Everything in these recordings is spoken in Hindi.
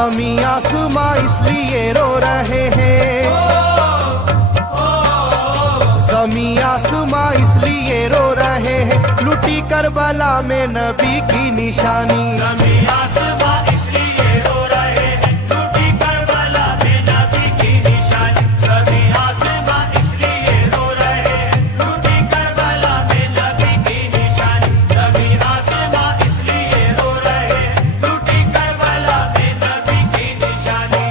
ज़मीं आसमां इसलिए रो रहे हैं, ज़मीं आसमां इसलिए रो रहे हैं, लुटी करबला में नबी की निशानी। ज़मीं आसमां इसलिए रो रहे हैं, लुटी करबला में नबी की निशानी। ज़मीं आसमां इसलिए रो रहे हैं, लुटी करबला में नबी की निशानी। ज़मीं आसमां इसलिए रो रहे हैं, लुटी करबला में नबी की निशानी।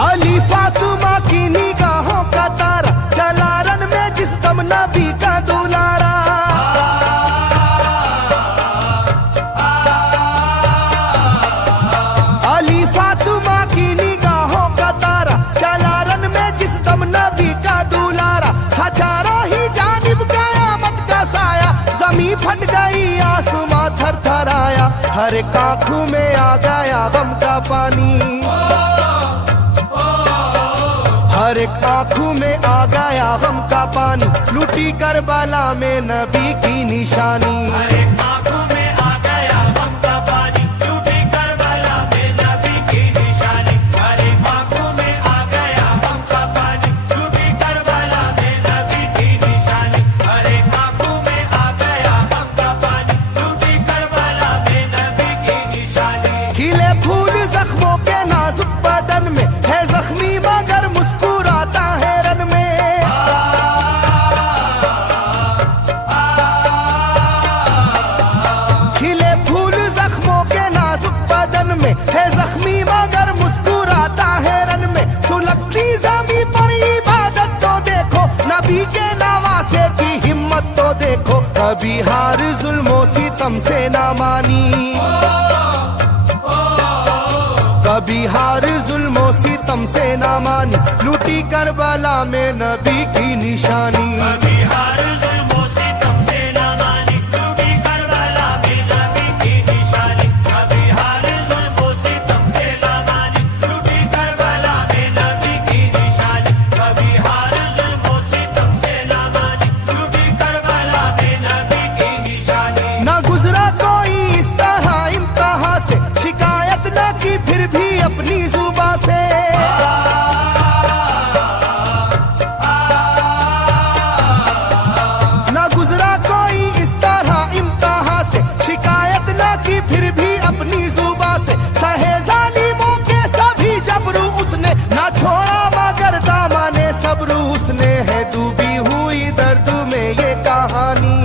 अली फातिमा की निगाहों का तारा, चला रन में जिस दम नबी का दुलारा। अली फातिमा की निगाहों का तारा, चला रन में जिस दम नबी का दुलारा। हजारों ही जानिब कयामत का साया, जमीन फट गई आसमां थर थर आया। हर एक आंखों में आ गया गम का पानी, हर एक आंखों में आ गया गम का पानी, लुटी करबला में नबी की निशानी। हर एक आंखों में आ गया गम का पानी, लुटी करबला में नबी की निशानी। हर एक आंखों में आ गया गम का पानी, लुटी करबला में नबी की निशानी। हर एक आंखों में आ गया गम का पानी, लुटी करबला में नबी की निशानी। खिले फूल जख्मों के नाजुक बदन में है जख्मी मगर मुस्कुराता है रन में। खिले फूल जख्मों के नाजुक बदन में है जख्मी मगर मुस्कुराता है रन में। सुलगती ज़मीं पर इबादत तो देखो, नबी के नवासे की हिम्मत तो देखो। कभी हार जुल्मों सितम से ना मानी, कभी हार जुल्मों सितम से ना मानी, लुटी करबला में नबी की निशानी। कभी हार जुल्मों सितम से ना मानी, लुटी करबला में नबी की निशानी। कभी हार जुल्मों सितम से ना मानी, लुटी करबला में नबी की निशानी। कभी हार जुल्मों सितम से ना मानी, लुटी करबला में नबी की निशानी। ना गुजरा कोई इस तरह इम्तिहान से, शिकायत न की फिर भी अपनी जुबां से। ना गुजरा कोई इस तरह इम्तिहान से, शिकायत न की फिर भी अपनी जुबां से। सहे जालिमों के सभी जबरू उसने, ना छोड़ा मगर दामने सब्र उसने। है डूबी हुई दर्द में ये कहानी,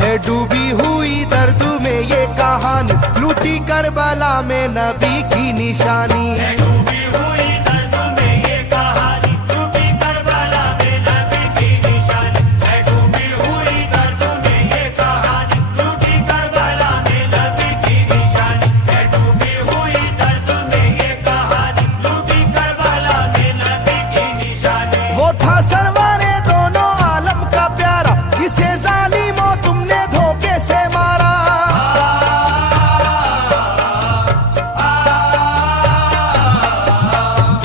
है डूबी हुई दर्द में ये कहानी, लुटी करबला में नबी की निशानी। है डूबी हुई दर्द में ये कहानी, लुटी करबला में नबी की निशानी। है डूबी हुई दर्द में ये कहानी, लुटी करबला में नबी की निशानी। है डूबी हुई दर्द में ये कहानी, लुटी करबला में नबी की निशानी। वो था सरवारे दोनों आलम का प्यारा, जिसे जालिमों तुमने धोखे से मारा।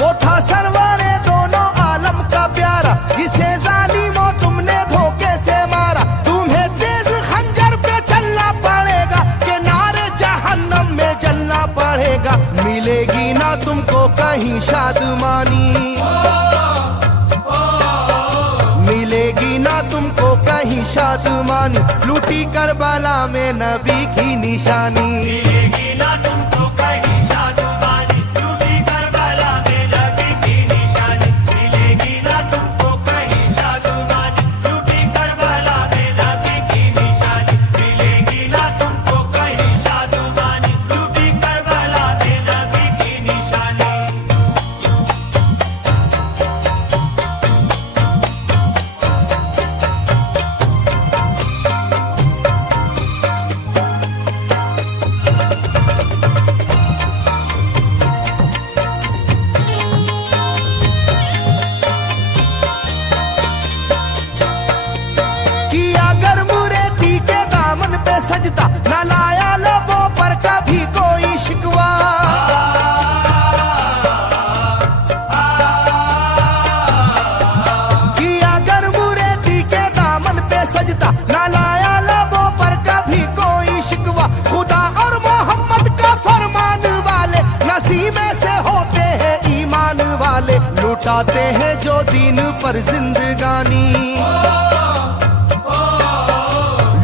वो था सरवारे दोनों आलम का प्यारा, जिसे जालिमों तुमने धोखे से मारा। तुम्हें तेज खंजर पे चलना पड़ेगा, के नारे जहन्नम में जलना पड़ेगा। मिलेगी ना तुमको कहीं शादमानी, मिलेगी ना तुमको कहीं शादमानी, लुटी करबला में नबी की निशानी। मिलेगी ना तुमको कहीं शादमानी, लुटी करबला में नबी की निशानी। मिलेगी ना तुमको कहीं शादमानी, लुटी करबला में नबी की निशानी। मिलेगी ना तुमको कहीं शादमानी, लुटी करबला में नबी की निशानी। लुटाते हैं जो दीन पर जिंदगानी,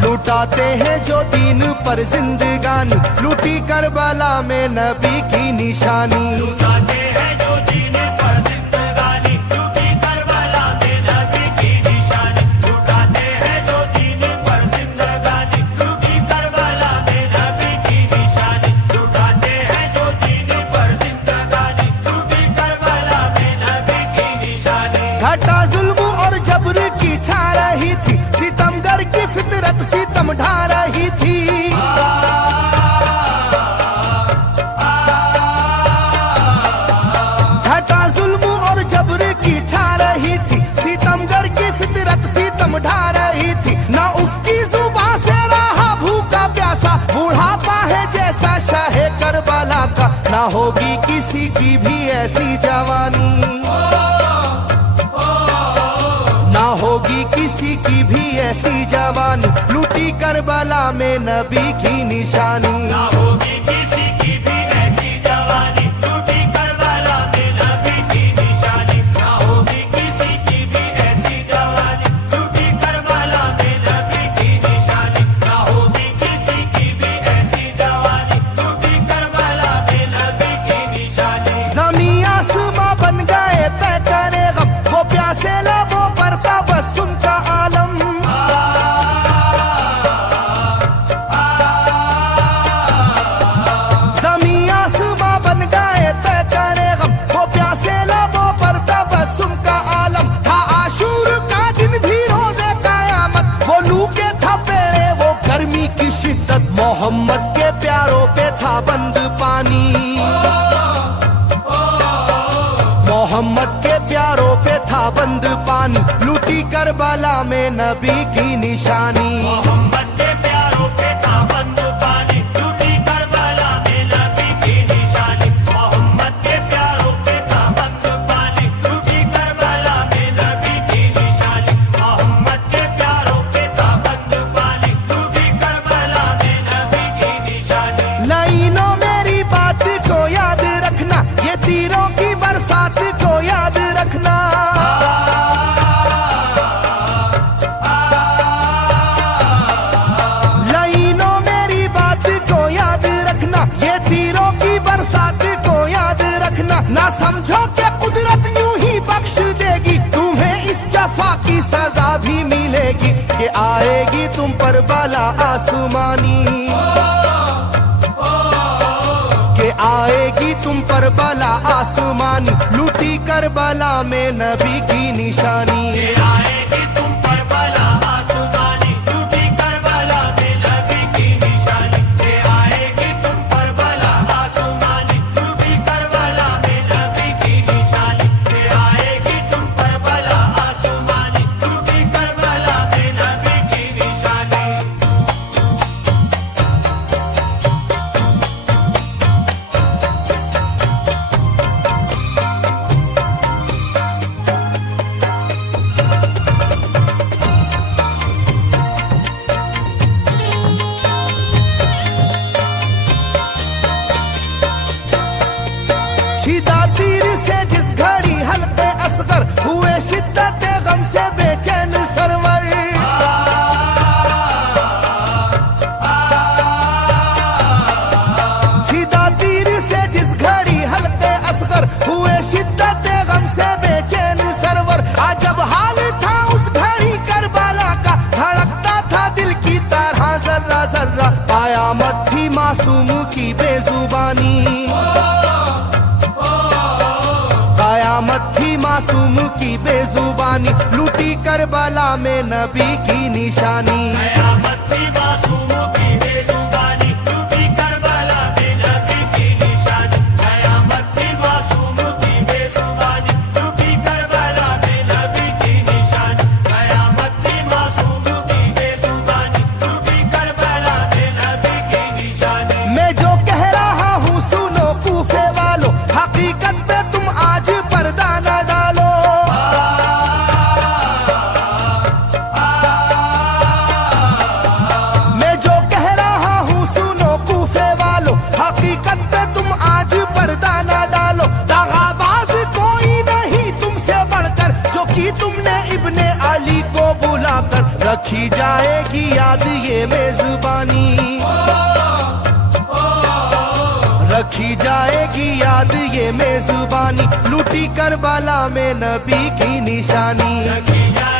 लुटाते हैं जो दीन पर जिंदगानी, लूटी करबला में नबी की निशानी। लुटाते हैं जो दीन पर जिंदगानी, लूटी करबला में नबी की निशानी। लुटाते हैं जो दीन पर जिंदगानी, लूटी करबला में नबी की निशानी। लुटाते हैं जो दीन पर जिंदगानी, लूटी करबला में नबी की निशानी। घटा जुल्म और जबर की छा रही थी, सितमगर की फितरत सितम ढा रही थी। घटा जुल्म और जबर की छा रही थी, सितमगर की फितरत सितम ढा रही थी। ना उसकी जुबान से रहा भूखा प्यासा, बुढ़ापा है जैसा शाहे करबला का, ना होगी किसी की भी ऐसी जवानी, ना होगी किसी की भी ऐसी जवानी, लूटी करबला में नबी की निशानी। ना होगी किसी की भी ऐसी जवानी, लूटी करबला में नबी की निशानी। ना होगी किसी की भी ऐसी जवानी, लूटी करबला में नबी की निशानी। ना होगी किसी की भी ऐसी जवानी, लूटी करबला में नबी की निशानी। ज़मीं आसमां बन गए तय करे गम, वो प्यासे लबों पर था बस उनका आलम। ज़मीं आसमां बन गए तय करे गम, वो प्यासे लबों पर था बस उनका आलम। था आशूर का दिन भी रोज़े क़यामत, वो लू के था पेड़े वो गर्मी की शिद्दत, मोहम्मद के प्यारों पे था बंद पानी, मोहम्मद के प्यारों पे था बंद पानी, लूटी करबला में नबी की निशानी। मोहम्मद के प्यारों पे था बंद पानी, लूटी करबला में नबी की निशानी। मोहम्मद के प्यारों पे था बंद पानी, लूटी करबला में नबी की निशानी। मोहम्मद के प्यारों पे था बंद पानी, लूटी करबला में नबी की निशानी। लाइनों मेरी बात को याद रखना, ये तीरों की बरसात को याद रखना। लाइनों मेरी बात को याद रखना, ये तीरों की बरसात को याद रखना। ना समझो कि कुदरत यूं ही बख्श देगी, तुम्हें इस जफा की सजा भी मिलेगी, कि आएगी तुम पर बला आसमानी, कि आएगी तुम पर बला आसमानी, लूटी करबला में नबी की निशानी। ये आएगी तुम पर बला आसमानी, लूटी करबला में नबी की निशानी। ये आएगी तुम पर बला आसमानी, लूटी करबला में नबी की निशानी। ये आएगी तुम पर बला आसमानी, लूटी करबला में नबी की निशानी। छिदा तीर से जिस घड़ी हल्के असगर, हुए शिद्दत गम से बेचैन सरवर। छिदा तीर से जिस घड़ी हल्के असगर, हुए शिद्दत गम से बेचैन सरवर। अजब हाल था उस घड़ी करबला का, धड़कता था दिल की तरह जर्रा जर्रा, कयामत थी मासूम की बेजुबानी, कयामत थी मासूम की बेजुबानी, लूटी करबला में नबी की निशानी। कयामत थी मासूम की बेजुबानी, लूटी करबला में नबी की निशानी। कयामत थी मासूम की बेजुबानी, लूटी करबला में नबी की निशानी। कयामत थी मासूम की बेजुबानी, लूटी करबला में नबी की निशानी। मैं जो कह रहा हूँ सुनो कूफे वालों, हकीकत पे तुम आज पर्दा न डालो। याद ये मेजबानी, रखी जाएगी याद ये मेजबानी, लूटी करबला में नबी की निशानी। रखी जाएगी